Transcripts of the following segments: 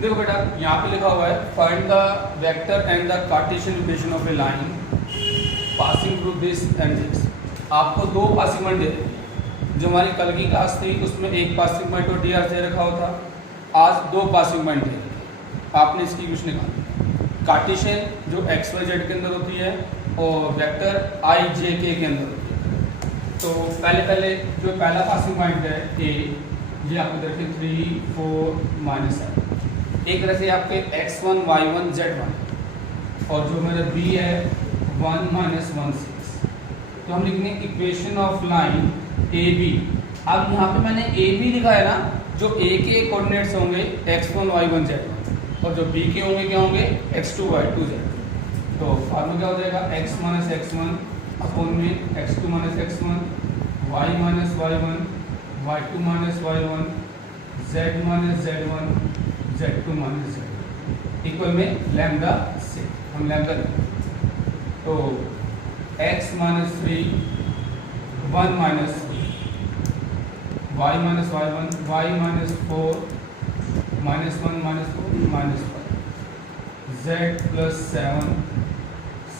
देखो बेटा यहाँ पे लिखा हुआ है find the vector and the Cartesian equation of A line passing through this and this. आपको दो पासिंग पॉइंट दे रहे, जो हमारी कल की क्लास थी उसमें एक पासिंग पॉइंट और डी दे रखा हुआ था। आज दो पासिंग पॉइंट दे रखे, आपने इसकी इक्वेशन निकाली। कार्टेशियन जो एक्स वाई जेड के अंदर होती है और वेक्टर आई जे के अंदर होती है। तो पहले जो पहला पासिंग पॉइंट है ए, ये आपको देखिए 3 4 -7, एक तरह से आपके x1 y1 z1, और जो मेरा b है 1 -1 6। तो हम लिखेंगे equation of line A B. अब यहाँ पे मैंने ए बी लिखा है ना, जो a के कोऑर्डिनेट्स होंगे x1 y1 z1 और जो b के होंगे क्या होंगे x2 y2 z। तो फॉर्मूला क्या हो जाएगा x - x1 अपॉन में x2 - x1 y - y1 y2 - y1 z - z1 z2 - z equal में लैम्डा से हम लैम्डा लेंगे। तो x - 3 1 - 3 y - y1 y - 4 -1 - 4 -5 z + 7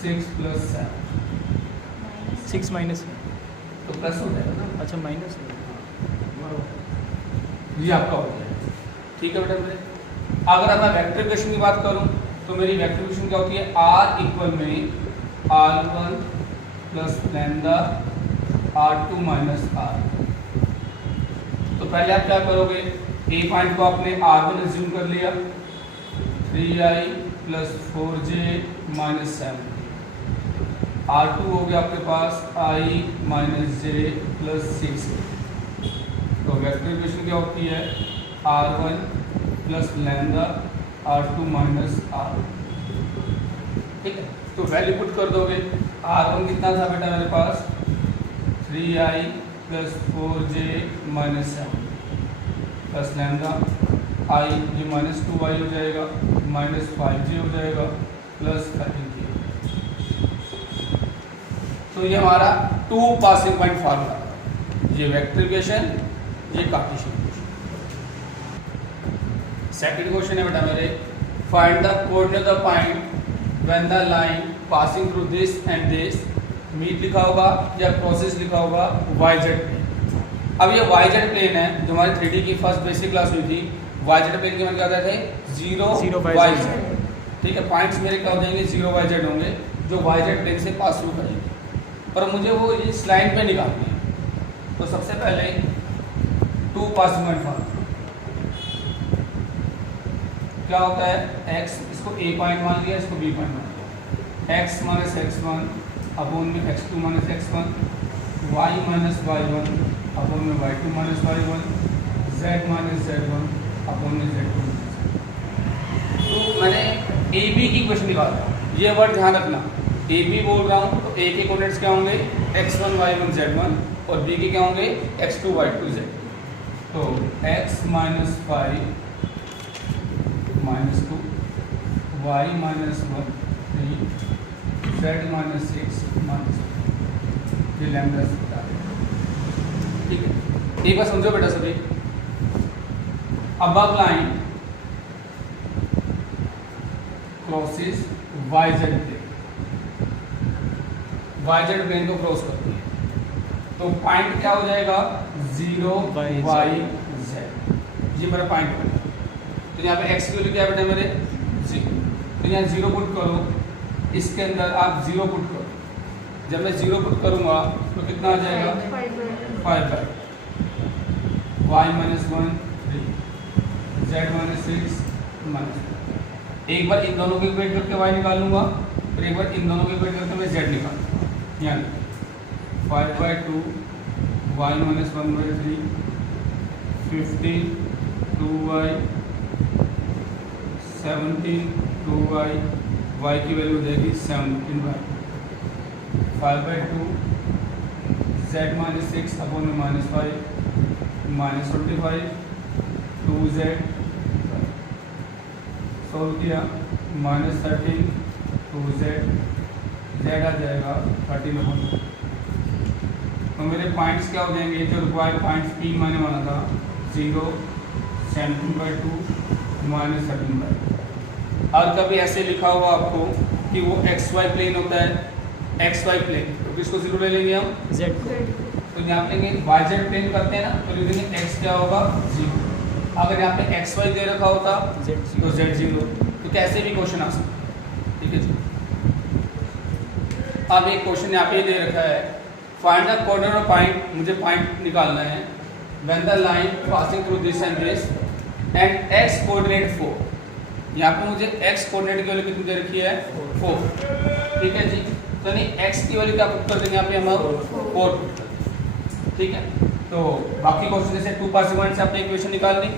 6 + 7 6 minus, तो प्लस हो जाएगा ना। अच्छा माइनस। ये आपका हो जाएगा, ठीक है बेटा। मेरे अगर मैं वेक्टर इक्वेशन की बात करूं तो मेरी वेक्टर इक्वेशन क्या होती है, r इक्वल में r1 plus lambda r2 minus r। तो पहले आप क्या करोगे, ए पॉइंट को आपने r1 एज्यूम कर लिया, 3i plus 4j minus 7। r2 हो गया आपके पास i माइनस j प्लस 6। तो वेक्टर इक्वेशन क्या होती है, r1 plus lambda r2 minus r। ठीक है, तो वैल्यू पुट कर दोगे। r1 कितना था बेटा मेरे पास, 3i plus 4j minus 7 plus lambda i, ये माइनस 2i हो जाएगा, माइनस 5j हो जाएगा, प्लस 13j। तो ये हमारा टू पासिंग पॉइंट फार्मूला, ये वेक्टर इक्वेशन, ये कार्टेशियन इक्वेशन। सेकंड क्वेश्चन है बेटा मेरे, find the coordinate of the point when the line passing through this and this meet लिखा होगा या क्रॉसेस लिखा होगा वाई जेड प्लेन। अब ये वाई जेड प्लेन है, जो हमारी 3D की फर्स्ट बेसिक क्लास हुई थी। वाई जेड प्लेन के मान क्या होते थे, 0 वाई जेड। ठीक है, पॉइंट्स मेरे क्या हो जाएंगे, 0 वाई जेड होंगे, जो वाई जेड प्लेन से पास थ्रू करेंगे। पर मुझे वो इस लाइन पे निकालनी है। तो सबसे पहले टू पासिंग पॉइंट फार्मूला क्या होता है, x, इसको a पॉइंट मान लिया, इसको b पॉइंट मान लिया, x माइनस x1 अपॉन में x2 minus x1 y minus y1 upon में y2 minus y1 z minus z1 upon में z2। तो मैंने a b की इक्वेशन निकाला, ये वर्ड ध्यान रखना, a b बोल रहा हूँ तो a के कोऑर्डिनेट्स क्या होंगे, x1 y1 z1 और b के क्या होंगे, x2 y2 z। तो x minus 5 -2 y minus 1 3 z minus 6 -1, ये लैम्डा से बता रहे हैं। ठीक है, एक बार समझो बेटा सभी। अब line crosses Y Z plane, Y Z plane को क्रॉस करती है, तो पॉइंट क्या हो जाएगा, 0 y z। ये मेरा पॉइंट बनेगा। तो यहाँ पे x की वैल्यू क्या है बेटा मेरे, 0। तो यहाँ 0 पुट करो, इसके अंदर आप 0 पुट करो। जब मैं 0 पुट करूँगा तो कितना आ जाएगा, 5/, y माइनस 1 3 z माइनस 6 -1। एक बार इन दोनों के इक्वेट करके y निकाल लूँगा, फिर एक बार इन दोनों के इक्वेट करके मैं z निकालूँगा। यानी 5/2 y minus 1/3 15 2y 17 2y, y की वैल्यू हो जाएगी 17/, 5/2 z माइनस 6 अपॉन में -5 -25 2z। सोल्व किया, -13 2z, z आ जाएगा 13/2। तो मेरे पॉइंट्स क्या हो जाएंगे, जो रिक्वायर्ड पॉइंट्स 3 मैंने माना था, 0 17/2 माइनस 13/2। और कभी ऐसे लिखा होगा आपको कि वो एक्स वाई प्लेन होता है, एक्स वाई प्लेन, तो किसको जीरो ले लेंगे हम? जेड को। तो यहाँ पे लेंगे वाई जेड प्लेन करते हैं ना, तो लिख देंगे एक्स क्या होगा? जीरो। अगर यहाँ पे एक्स वाई दे रखा होता जेड तो जेड जीरो। तो कैसे भी क्वेश्चन आ सकता है, ठीक है जी। अब एक क्वेश्चन यहाँ पे दे रखा है, फाइंड द कॉर्नर पॉइंट, मुझे पॉइंट निकालना है, when the line passing through this and this and x coordinate 4। यहाँ पे मुझे एक्स कोऑर्डिनेट की वैल्यू कितनी दे रखी है? 4, ठीक है जी। तो नहीं एक्स की वैल्यू क्या पुट कर देंगे यहाँ पे हम? 4 पुट कर देंगे, ठीक है। तो बाकी क्वेश्चन जैसे 2 पार्सिमन से आपने इक्वेशन निकाल ली।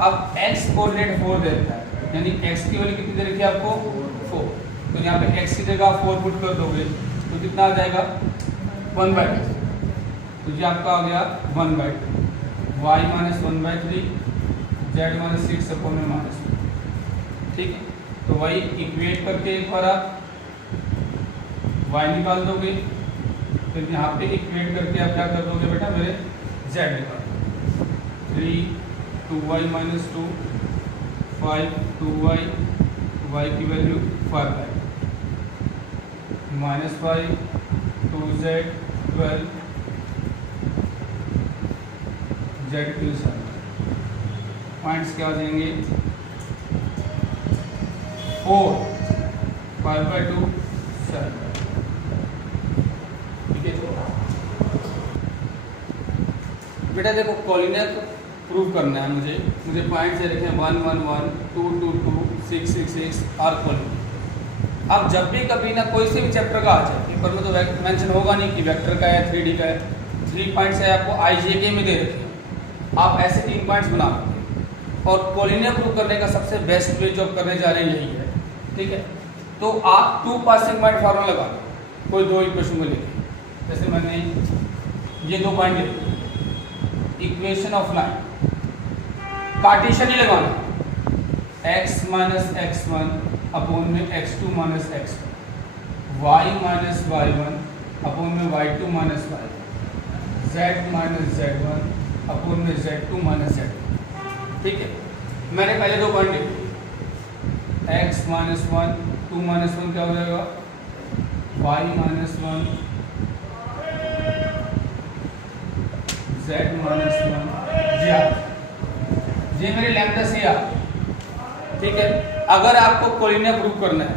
अब एक्स कोऑर्डिनेट 4 दे रखा है, यानी एक्स की वैल्यू कितनी दे रखी है आपको? 4। तो यहाँ पे एक्स की जगह 4 पुट कर दोगे तो कितना आ जाएगा? 1/2। तो ये आपका आ गया 1/2, y minus 1/3, z minus 6 upon में माइनस, ठीक है। तो वही इक्वेट करके एक बार आप y निकाल दोगे, फिर यहाँ पे इक्वेट करके आप क्या कर दोगे बेटा मेरे? z निकाल दो। 3 2y माइनस 2, 5 2y, y की वैल्यू 5/2, माइनस 5 2z 12, z की 7। पॉइंट्स क्या हो जाएंगे? 4 5/2 7, ठीक है। बेटा देखो कॉलिनियर प्रूव करना है मुझे पॉइंट से रखें 1 1 1 2 2 2 6 6 6 और कॉलिनियर। अब जब भी कभी ना कोई से भी चैप्टर का आ जाए, पेपर में तो मेंशन होगा नहीं कि वेक्टर का है 3D का है, 3 पॉइंट्स है आपको IJK में दे रखे हैं, आप ऐसे 3 पॉइंट्स बना सकते। और कॉलिनियर प्रूव करने का सबसे बेस्ट वे जो आप करने जा रहे हैं यही है, ठीक है। तो आप 2 पासिंग पॉइंट फार्मूला लगा दो कोई 2 इक्वेशन को लेके। जैसे मैंने ये 2 पॉइंट लिखे, इक्वेशन ऑफ लाइन कार्टेशियन ही लगाना, x माइनस x1 अपॉन में x2 minus x1, y minus y1 upon में y2 minus y1, z minus z1 upon में z2 माइनस z2, ठीक है। मैंने पहले 2 पॉइंट लिखे, x माइनस 1 2 माइनस 1 क्या हो जाएगा? y माइनस 1 z माइनस 1 ये मेरे लैम्डा सी आ, ठीक है। अगर आपको कॉलिनियर प्रूव करना है,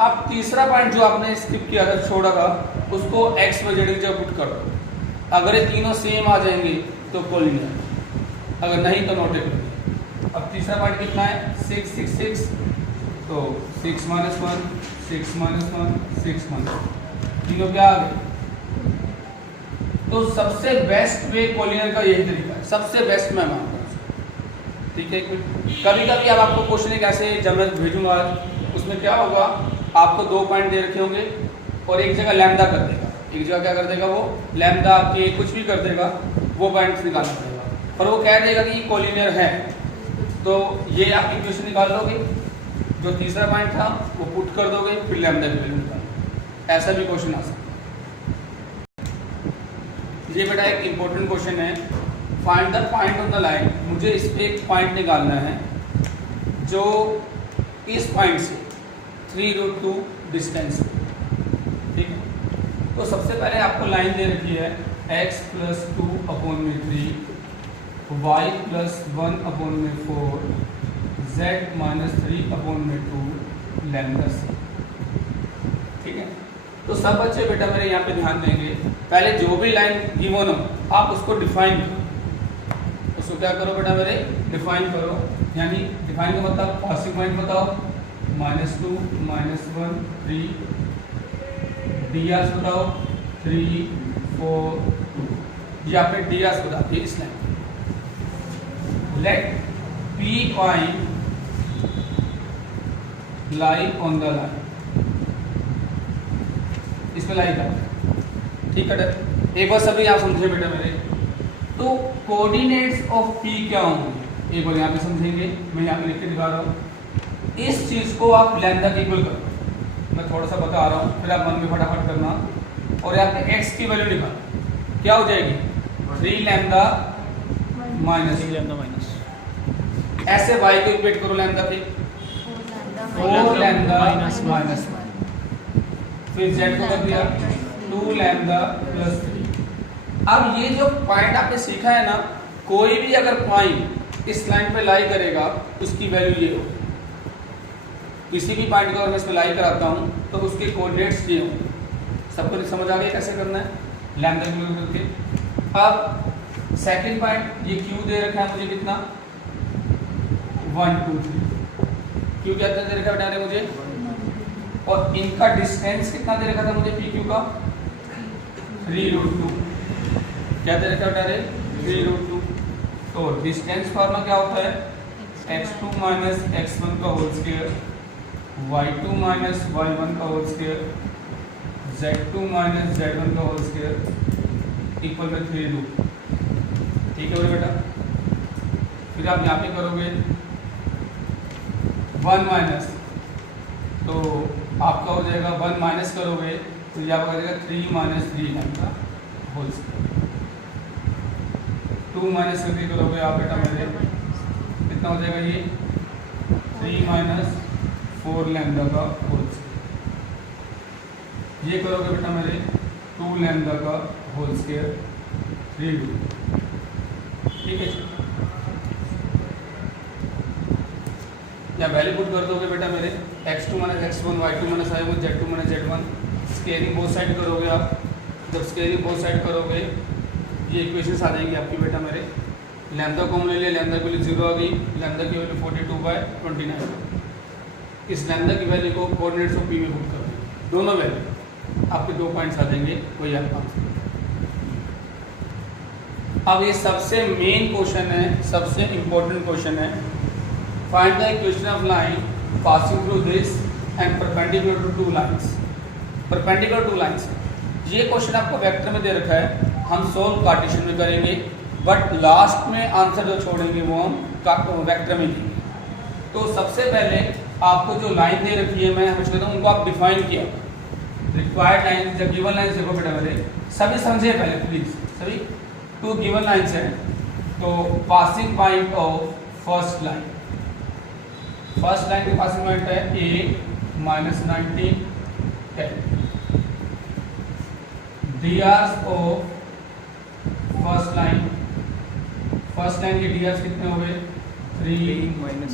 अब तीसरा पॉइंट जो आपने स्किप किया था, छोड़ा था, उसको x व z की जगह पुट कर दो। अगर ये तीनों सेम आ जाएंगे तो कॉलिनियर, अगर नहीं तो नोट करो। अब तीसरा पॉइंट कितना है? 6 6 6, तो 6 माइनस 1 6 माइनस 1 6 माइनस, तीनों क्या आ गए? तो सबसे बेस्ट वे कॉलिनियर का यही तरीका है, सबसे बेस्ट मैं मानता हूँ, ठीक है। कभी कभी अब आपको क्वेश्चन एक ऐसे जब मैं भेजूंगा उसमें क्या होगा, आपको 2 पॉइंट दे रखे होंगे और एक जगह लैम्डा कर देगा, एक जगह क्या कर देगा? वो लैम्डा के कुछ भी कर देगा, वो पॉइंट निकालना पड़ेगा। और वो कह देगा कि कॉलिनियर है, तो ये आप इक्वेशन निकाल लोगे, जो तीसरा पॉइंट था वो पुट कर दोगे, फिर लैम्डा की वैल्यू निकालोगे। ऐसा भी क्वेश्चन आ सकता है। ये बेटा एक इंपॉर्टेंट क्वेश्चन है, find the point on the line. मुझे इस पे एक पॉइंट निकालना है जो इस पॉइंट से 3√2 डिस्टेंस, ठीक है। तो सबसे पहले आपको लाइन दे रखी है x प्लस 2 अपॉन में 3, y प्लस 1 अपॉन में 4, z माइनस 3 अपॉन में 2 लैम्डा सी, ठीक है। तो सब बच्चे बेटा मेरे यहाँ पे ध्यान देंगे, पहले जो भी लाइन गिवन हो आप उसको डिफाइन करो, उसको क्या करो बेटा मेरे? डिफाइन करो। यानी डिफाइन का मतलब पासिंग पॉइंट बताओ, -2 -1 3, ds बताओ 3 4 2, या फिर ds बताते हैं इस लाइन। Let p point lie on the line, इसमें लाई का, ठीक है। एक बार सभी आप समझे बेटा मेरे, तो कोऑर्डिनेट्स ऑफ p क्या होंगे एक बार यहाँ पे समझेंगे, मैं यहाँ पे लिख के दिखा रहा हूँ। इस चीज को आप लैम्डा के इक्वल करो, मैं थोड़ा सा बता रहा हूँ, फिर आप मन में फटाफट करना। और यहाँ पे x की वैल्यू निकाल, क्या हो जाएगी? 3 लैम्डा माइनस, ऐसे y को इक्वेट करो लैम्डा पे, 4 लैम्डा माइनस 1, फिर z को कर दिया 2 लैम्डा प्लस 3। अब ये जो पॉइंट आपने सीखा है ना, कोई भी अगर पॉइंट इस लाइन पे लाई करेगा उसकी वैल्यू ये हो। किसी भी पॉइंट को अगर मैं इसमें लाई कराता हूँ तो उसके कोऑर्डिनेट्स ये होंगे। सबको समझ आ गया कैसे करना है, लैम्डा की वैल्यू करके। अब सेकंड पॉइंट ये क्यू दे रखा है मुझे कितना, 1 2 3, क्यू क्या दे रखा है बेटा मुझे, और इनका डिस्टेंस कितना दे रखा था मुझे पी क्यू का, 3√2। क्या दे रखा है बेटा 3√2। तो डिस्टेंस फॉर्मूला क्या होता है, x2 माइनस x1 का whole square, y2 minus y1 का whole square, z2 minus z1 का होल स्क्वायर इक्वल में 3√2। ठीक है बेटा। फिर आप यहाँ पे करोगे 1 माइनस, तो आपका हो जाएगा 1 माइनस करोगे तो ये आपका हो जाएगा 3 माइनस 3 का होल स्क्वायर। 2 माइनस करके करोगे आप बेटा मेरे कितना हो जाएगा ये 3 माइनस 4 लैम्डा का होल स्क्वायर। ये करोगे बेटा मेरे 2 लैम्डा का होल स्क्वायर 3√2। ठीक है, या वैल्यू पुट कर दोगे बेटा मेरे x2 minus x1, y2 minus y1, z2 minus z1। Scaling both side करोगे आप, जब स्केलिंग बोथ साइड करोगे ये इक्वेशंस आ जाएंगी आपकी बेटा मेरे। लैम्डा कॉमन ले लिया, लैम्डा की वैल्यू 0 आ गई, लैम्डा की वैल्यू 42/29। इस लैम्डा की वैल्यू को कोऑर्डिनेट्स ऑफ p में पुट कर दो, दोनों वैल्यू आपके 2 पॉइंट्स आ जाएंगे, वही आपका आंसर। अब ये सबसे मेन क्वेश्चन है, सबसे इंपॉर्टेंट क्वेश्चन है, find the equation of line passing through this and perpendicular to 2 lines. Perpendicular 2 lines, ये क्वेश्चन आपको वेक्टर में दे रखा है, हम सोल्व कार्टेशियन में करेंगे, बट लास्ट में आंसर जो छोड़ेंगे वो हम वेक्टर में लेंगे। तो सबसे पहले आपको जो लाइन दे रखी है, मैं हमेशा कहता हूँ उनको आप डिफाइन किया, रिक्वायर्ड लाइन, जब गिवन लाइन देखो बेटा मेरे सभी समझे पहले प्लीज, सभी 2 गिवन लाइन्स हैं। तो passing point of first line, first line की पासिंग पॉइंट है a minus 19 10। drs of first line, first line के drs कितने हो गए 3 minus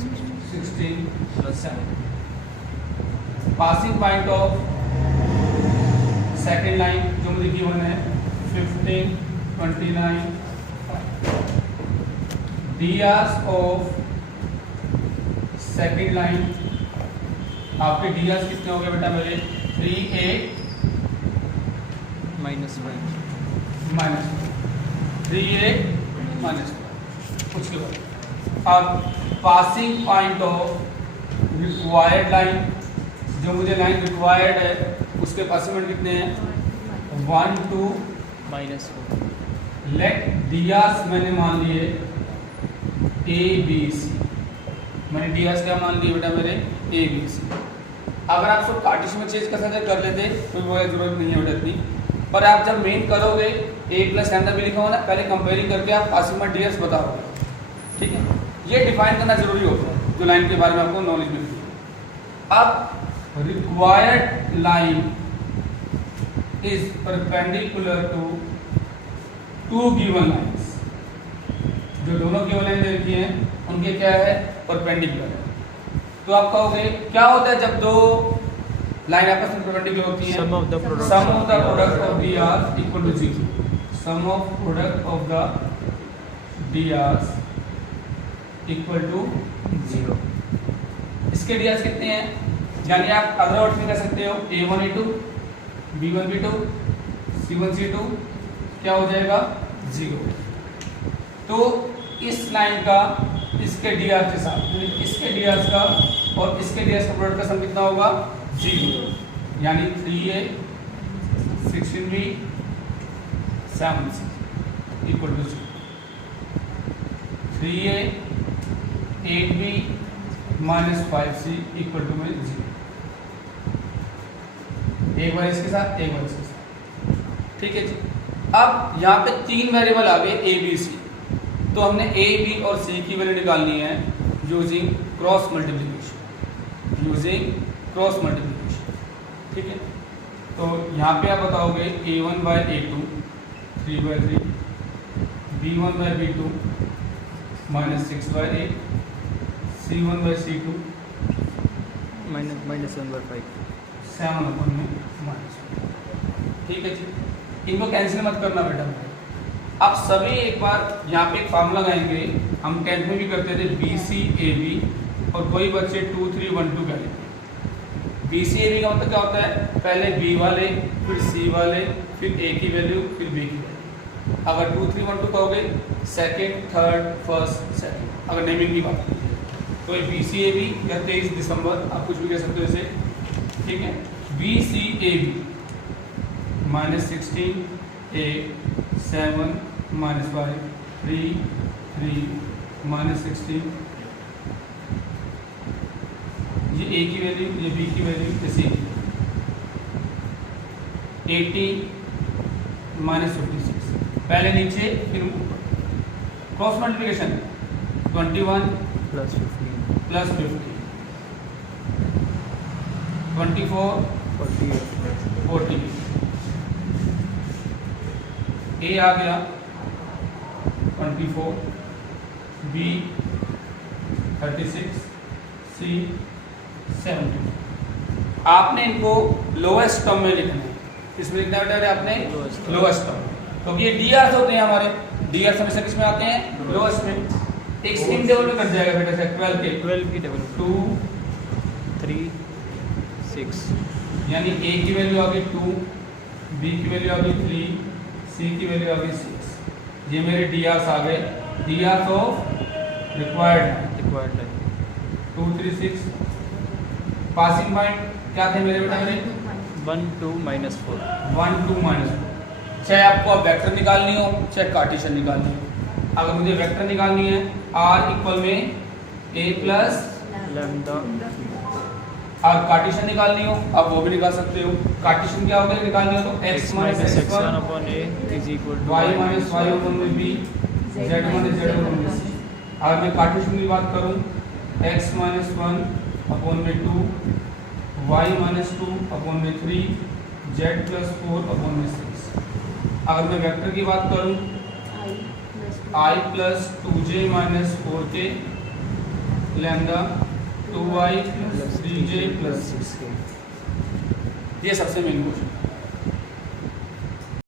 16 plus 7। Passing point of second line जो मुझे गिवन है 15 29 drs ऑफ सेकेंड लाइन, आपके drs कितने हो गए बेटा मेरे 3a minus 1 minus 3a minus 1। उसके बाद अब passing point of required line, जो मुझे लाइन रिक्वायर्ड है उसके पासिंग पॉइंट कितने हैं 1 2 माइनस 4। लेट drs मैंने मान लिए a b c, मैंने drs क्या मान लिए बेटा मेरे a b c। अगर आप सब कार्टेशियन में चेंज कर लेते कोई वो जरूरत नहीं है बेटा इतनी, पर आप जब मेन करोगे a प्लस लैम्डा भी लिखा हो ना, पहले कंपेयरिंग करके आप पासिंग में drs बताओगे। ठीक है, ये डिफाइन करना जरूरी होता है जो लाइन के बारे में आपको नॉलेज मिलती है। अब required line is perpendicular to 2 given lines, जो दोनों गिवन लाइन दे रखी हैं उनके क्या है परपेंडिकुलर है। तो आप कहोगे क्या होता है जब 2 लाइन आपस में परपेंडिकुलर होती हैं, sum of the product of drs equal to 0, sum of product of the drs equal to 0। इसके drs कितने हैं, यानी आप अदर वर्ड्स में कह सकते हो a1 a2 b1 b2 c1 c2 क्या हो जाएगा 0। तो इस लाइन का इसके dr के साथ, इसके dr का और इसके dr का प्रोडक्ट का सम कितना होगा 0, यानी 3a 16b 7c equal to 0। 3a 8b minus 5c equal to में 0। एक बार इसके साथ, एक बार इसके साथ। ठीक है जी। अब यहाँ पे 3 वेरिएबल आ गए a b c, तो हमने a b और c की वैल्यू निकालनी है। यूजिंग क्रॉस मल्टीप्लिकेशन, ठीक है। तो यहाँ पे आप बताओगे a1/a2 3/3, b1/b2 -6/8, c1/c2 -1/5। 7/1, ठीक है जी। इनको कैंसिल मत करना बेटा। अब सभी एक बार यहाँ पे एक फार्मूला लगाएंगे, हम 10th में भी करते थे BCAB, और कोई बच्चे 2 3 1 2 करेंगे। BCAB का मतलब क्या होता है, पहले B वाले, फिर C वाले, फिर A की वैल्यू, फिर B की वैल्यू। अगर 2 3 1 2 कहोगे सेकंड, थर्ड, फर्स्ट, सेकंड, अगर नेमिंग की बात करें तो BCAB या 23 दिसंबर आप कुछ भी कह सकते हो इसे, ठीक है। BCAB -16 8 7 -5 3 3 -16, ये A की वैल्यू, ये B की वैल्यू, ये C की, 80 -56, पहले नीचे फिर ऊपर। क्रॉस मल्टीप्लिकेशन 21 +15 + 50 24 48 40, A आ गया 24, B 36, C 70। आपने इनको लोएस्ट टर्म में लिखना है। किसमें लिखना है बेटा आपने? लोएस्ट टर्म, क्योंकि ये डीआर होते हैं हमारे। डीआर हमेशा किस में आते हैं? लोएस्ट में। एक स्ट्रिंग टेबल में कट जाएगा बेटा से 12 के 12 की टेबल 2, 3 6 यानी A की वैल्यू आ गई 2, B की वैल्यू आ गई 3, C की वैल्यू आ गई 6। ये मेरे डीआर्स आ गए, डीआर्स ऑफ रिक्वायर्ड रिक्वायर्ड है 2 3 6। पासिंग पॉइंट क्या थे मेरे बेटा? मेरे 1 2 -4 1 2 -4। चाहे आपको अब वेक्टर निकालनी हो, चाहे कार्टेशियन निकालनी हो। अगर मुझे वेक्टर निकालनी है R इक्वल में A प्लस, लैम्डा और कार्टेशियन निकालनी हो आप वो भी निकाल सकते हो। कार्टेशियन क्या होगा निकालनी हो तो x - x1 x-a = y - y/b z-z/c। अगर मैं कार्टेशियन की बात करूं x - 1/2 y - 2/3 z+4/6। अगर मैं वेक्टर की बात करूं I + 2j - 4k lambda 2i + 3j + 6। ये सबसे मेन क्वेश्चन।